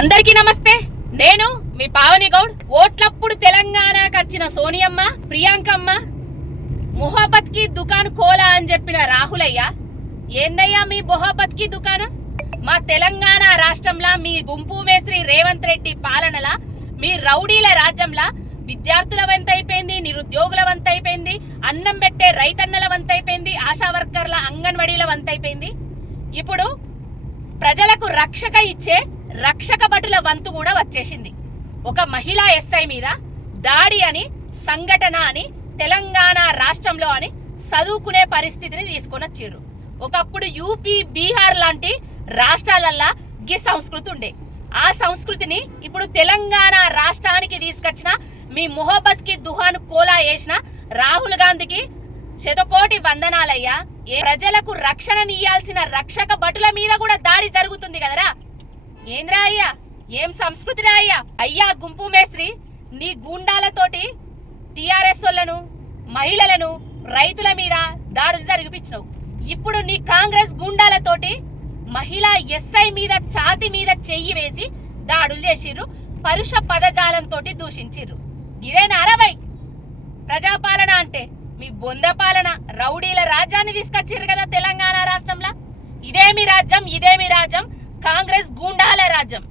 అందరికీ నమస్తే. నేను మీ పావని గౌడ్. ఓట్లప్పుడు తెలంగాణకు వచ్చిన సోనియమ్మ, ప్రియాంకమ్మ మొహబ్బత్ కి దుకాన్ కోలా అని చెప్పిన రాహులయ్య, ఏందయ్యా మీ మొహబ్బత్ కి దుకాన్? మా తెలంగాణ రాష్ట్రంలో మీ గుంపు మేస్త్రి రేవంత్ రెడ్డి పాలనలా, మీ రౌడీల రాజ్యంలా విద్యార్థుల వంతైపోయింది, నిరుద్యోగుల వంతైపోయింది, అన్నం పెట్టే రైతన్నల వంతైపోయింది, ఆశా వర్కర్ల అంగన్వాడీల వంతైపోయింది. ఇప్పుడు ప్రజలకు రక్షక ఇచ్చే రక్షక భటుల వంతు కూడా వచ్చేసింది. ఒక మహిళా ఎస్ఐ మీద దాడి అని, సంఘటన అని, తెలంగాణ రాష్ట్రంలో అని చదువుకునే పరిస్థితిని తీసుకొని వచ్చిర్రు. ఒకప్పుడు యూపీ, బీహార్ లాంటి రాష్ట్రాలల్లా ఈ సంస్కృతి ఉండే. ఆ సంస్కృతిని ఇప్పుడు తెలంగాణ రాష్ట్రానికి తీసుకొచ్చిన మీ మొహబ్బత్ కి దుహాన్ కోలా వేసిన రాహుల్ గాంధీకి శతకోటి వందనాలయ్యా. ప్రజలకు రక్షణనియ్యాల్సిన రక్షక భటుల మీద కూడా దాడి జరుగుతుంది కదరా. ఏంద్రా అయ్యా, ఏం సంస్కృతి రా అయ్యా? అయ్యా గుంపు మేస్త్రి, నీ గూండాలతోటి టిఆర్ఎస్ వాళ్ళను, మహిళలను, రైతుల మీద దాడులు జరిగిపించినావు. ఇప్పుడు నీ కాంగ్రెస్ గూండాలతోటి మహిళా ఎస్ఐ మీద ఛాతి మీద చెయ్యి వేసి దాడులు చేసిర్రు, పరుష పదజాలంతో దూషించిర్రు. ఇదేనారా బై ప్రజాపాలన అంటే? మీ బొంద పాలన, రౌడీల రాజ్యాన్ని తీసుకొచ్చిర్రు కదా తెలంగాణ రాష్ట్రంలో. ఇదేమి రాజ్యం, ఇదేమి రాజ్యం? కాంగ్రెస్ గూండాల రాజ్యం.